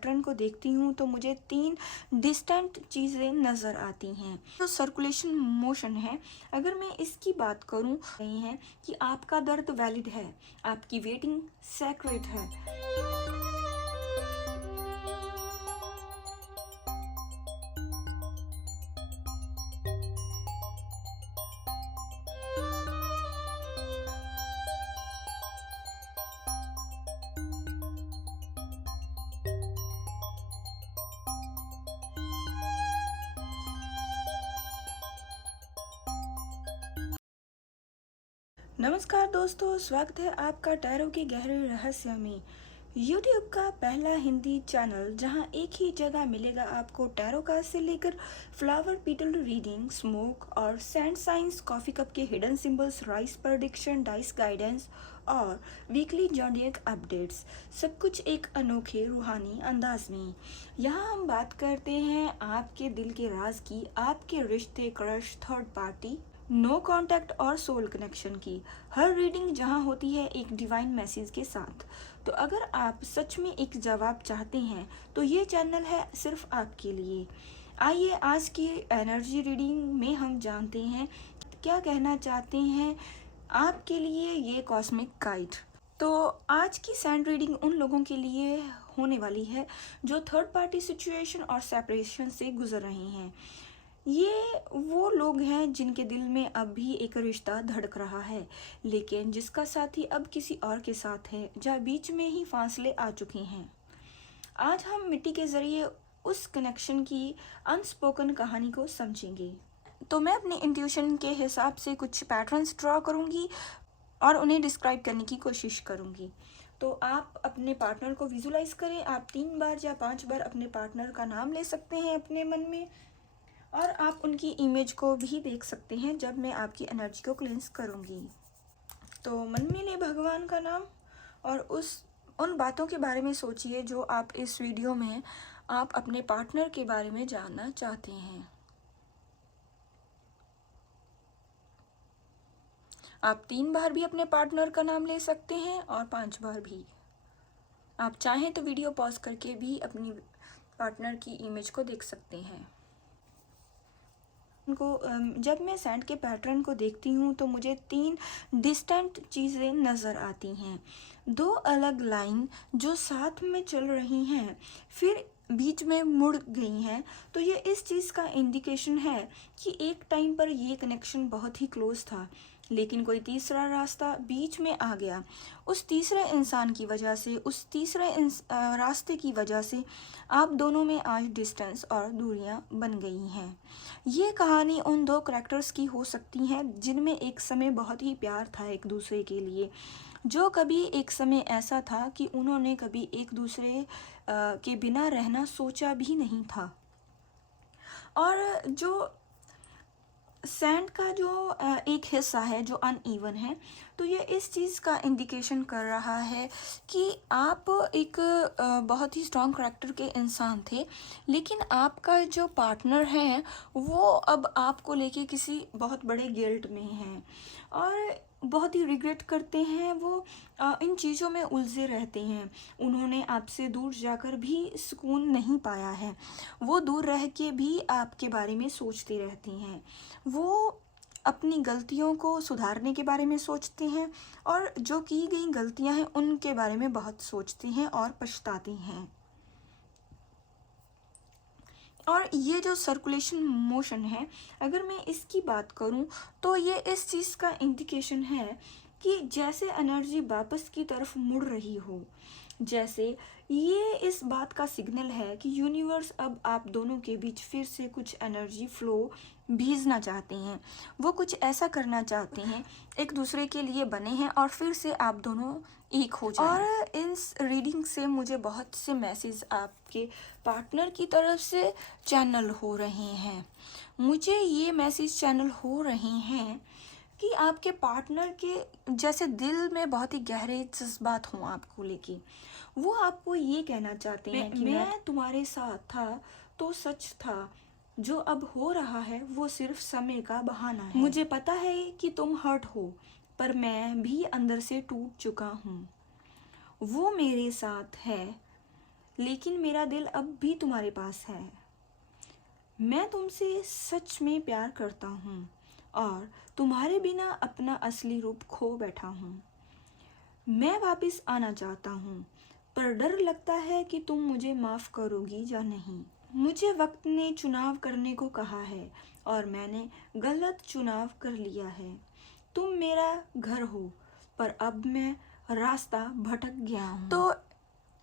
Pattern को देखती हूँ तो मुझे 3 डिस्टेंट चीज़ें नज़र आती हैं। जो सर्कुलेशन मोशन है, अगर मैं इसकी बात करूँ नहीं है कि आपका दर्द वैलिड है, आपकी वेटिंग सैक्रेड है। नमस्कार दोस्तों, स्वागत है आपका टैरो के गहरे रहस्य में। YouTube का पहला हिंदी चैनल जहां एक ही जगह मिलेगा आपको टैरो कार्ड से लेकर फ्लावर पीटल रीडिंग, स्मोक और सैंड साइंस, कॉफ़ी कप के hidden symbols, rice prediction, dice guidance और वीकली जॉडियक अपडेट्स, सब कुछ एक अनोखे रूहानी अंदाज में। यहाँ हम बात करते हैं आपके दिल के राज की, आपके रिश्ते, crush, third party, no contact और सोल कनेक्शन की। हर रीडिंग जहां होती है एक डिवाइन मैसेज के साथ। तो अगर आप सच में एक जवाब चाहते हैं तो ये चैनल है सिर्फ आपके लिए। आइए आज की एनर्जी रीडिंग में हम जानते हैं क्या कहना चाहते हैं आपके लिए ये कॉस्मिक गाइड। तो आज की सैंड रीडिंग उन लोगों के लिए होने वाली है जो थर्ड पार्टी सिचुएशन और सेपरेशन से गुजर रहे हैं। ये वो लोग हैं जिनके दिल में अब भी एक रिश्ता धड़क रहा है, लेकिन जिसका साथी अब किसी और के साथ है, जहाँ बीच में ही फासले आ चुके हैं। आज हम मिट्टी के जरिए उस कनेक्शन की अनस्पोकन कहानी को समझेंगे। तो मैं अपने इंट्यूशन के हिसाब से कुछ पैटर्न्स ड्रॉ करूँगी और उन्हें डिस्क्राइब करने की कोशिश करूँगी। तो आप अपने पार्टनर को विजुलाइज करें। आप 3 बार या 5 बार अपने पार्टनर का नाम ले सकते हैं अपने मन में, और आप उनकी इमेज को भी देख सकते हैं जब मैं आपकी एनर्जी को क्लेंस करूँगी। तो मन में ले भगवान का नाम और उन बातों के बारे में सोचिए जो आप इस वीडियो में आप अपने पार्टनर के बारे में जानना चाहते हैं। आप 3 बार भी अपने पार्टनर का नाम ले सकते हैं और 5 बार भी। आप चाहें तो वीडियो पॉज करके भी अपनी पार्टनर की इमेज को देख सकते हैं। जब मैं सैंड के पैटर्न को देखती हूँ तो मुझे 3 डिस्टेंट चीज़ें नज़र आती हैं। 2 अलग लाइन जो साथ में चल रही हैं फिर बीच में मुड़ गई हैं। तो ये इस चीज़ का इंडिकेशन है कि एक टाइम पर ये कनेक्शन बहुत ही क्लोज था, लेकिन कोई तीसरा रास्ता बीच में आ गया। उस तीसरे इंसान की वजह से, उस तीसरे रास्ते की वजह से आप दोनों में आज डिस्टेंस और दूरियां बन गई हैं। ये कहानी उन 2 करैक्टर्स की हो सकती है जिनमें एक समय बहुत ही प्यार था एक दूसरे के लिए, जो कभी एक समय ऐसा था कि उन्होंने कभी एक दूसरे के बिना रहना सोचा भी नहीं था। और जो सैंड का जो एक हिस्सा है जो अनइवन है, तो ये इस चीज़ का इंडिकेशन कर रहा है कि आप एक बहुत ही स्ट्रॉन्ग करैक्टर के इंसान थे, लेकिन आपका जो पार्टनर है वो अब आपको लेके किसी बहुत बड़े गिल्ट में हैं और बहुत ही रिग्रेट करते हैं। वो इन चीज़ों में उलझे रहते हैं। उन्होंने आपसे दूर जाकर भी सुकून नहीं पाया है। वो दूर रह के भी आपके बारे में सोचते रहती हैं। वो अपनी गलतियों को सुधारने के बारे में सोचते हैं और जो की गई गलतियां हैं उनके बारे में बहुत सोचते हैं और पछताते हैं। और ये जो सर्कुलेशन मोशन है, अगर मैं इसकी बात करूं तो ये इस चीज़ का इंडिकेशन है कि जैसे एनर्जी वापस की तरफ मुड़ रही हो, जैसे ये इस बात का सिग्नल है कि यूनिवर्स अब आप दोनों के बीच फिर से कुछ एनर्जी फ्लो भेजना चाहते हैं। वो कुछ ऐसा करना चाहते हैं, एक दूसरे के लिए बने हैं और फिर से आप दोनों एक हो जाएं। और इस रीडिंग से मुझे बहुत से मैसेज आपके पार्टनर की तरफ से चैनल हो रहे हैं। मुझे ये मैसेज चैनल हो रहे हैं कि आपके पार्टनर के जैसे दिल में बहुत ही गहरे जज्बात हों आपको लेके। वो आपको ये कहना चाहते हैं कि मैं तुम्हारे साथ था तो सच था, जो अब हो रहा है वो सिर्फ समय का बहाना है। मुझे पता है कि तुम हर्ट हो, पर मैं भी अंदर से टूट चुका हूँ। वो मेरे साथ है, लेकिन मेरा दिल अब भी तुम्हारे पास है। मैं तुमसे सच में प्यार करता हूँ और तुम्हारे बिना अपना असली रूप खो बैठा हूँ। मैं वापस आना चाहता हूँ, पर डर लगता है कि तुम मुझे माफ़ करोगी या नहीं। मुझे वक्त ने चुनाव करने को कहा है और मैंने गलत चुनाव कर लिया है। तुम मेरा घर हो, पर अब मैं रास्ता भटक गया हूँ। तो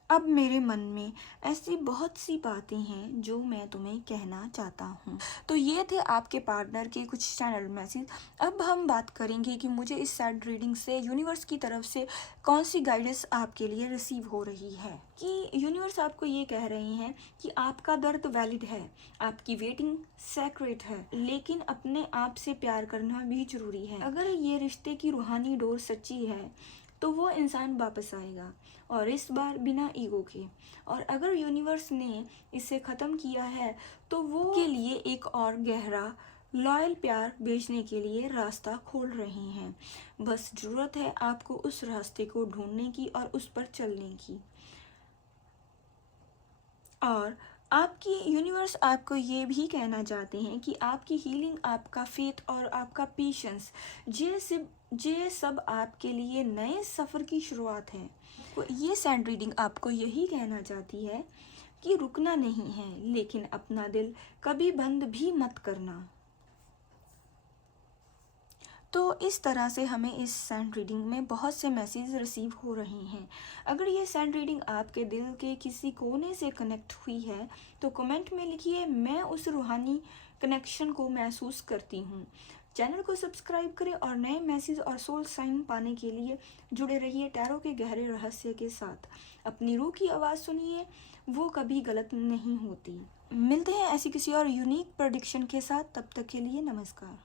अब मेरे मन में ऐसी बहुत सी बातें हैं जो मैं तुम्हें कहना चाहता हूँ। तो ये थे आपके पार्टनर के कुछ चैनल मैसेज। अब हम बात करेंगे कि मुझे इस सैड रीडिंग से यूनिवर्स की तरफ से कौन सी गाइडेंस आपके लिए रिसीव हो रही है। कि यूनिवर्स आपको ये कह रही हैं कि आपका दर्द वैलिड है, आपकी वेटिंग सेक्रेट है, लेकिन अपने आप से प्यार करना भी जरूरी है। अगर ये रिश्ते की रूहानी डोर सच्ची है तो वो इंसान वापस आएगा, और इस बार बिना ईगो के। और अगर यूनिवर्स ने इसे ख़त्म किया है तो वो के लिए एक और गहरा लॉयल प्यार भेजने के लिए रास्ता खोल रहे हैं। बस ज़रूरत है आपको उस रास्ते को ढूंढने की और उस पर चलने की। और आपकी यूनिवर्स आपको ये भी कहना चाहते हैं कि आपकी हीलिंग, आपका फेथ और आपका पेशेंस, ये सब आपके लिए नए सफ़र की शुरुआत है। तो ये सैंड रीडिंग आपको यही कहना चाहती है कि रुकना नहीं है, लेकिन अपना दिल कभी बंद भी मत करना। तो इस तरह से हमें इस सैंड रीडिंग में बहुत से मैसेज रिसीव हो रहे हैं। अगर ये सैंड रीडिंग आपके दिल के किसी कोने से कनेक्ट हुई है तो कमेंट में लिखिए, मैं उस रूहानी कनेक्शन को महसूस करती हूँ। चैनल को सब्सक्राइब करें और नए मैसेज और सोल साइन पाने के लिए जुड़े रहिए टैरो के गहरे रहस्य के साथ। अपनी रूह की आवाज़ सुनिए, वो कभी गलत नहीं होती। मिलते हैं ऐसी किसी और यूनिक प्रेडिक्शन के साथ, तब तक के लिए नमस्कार।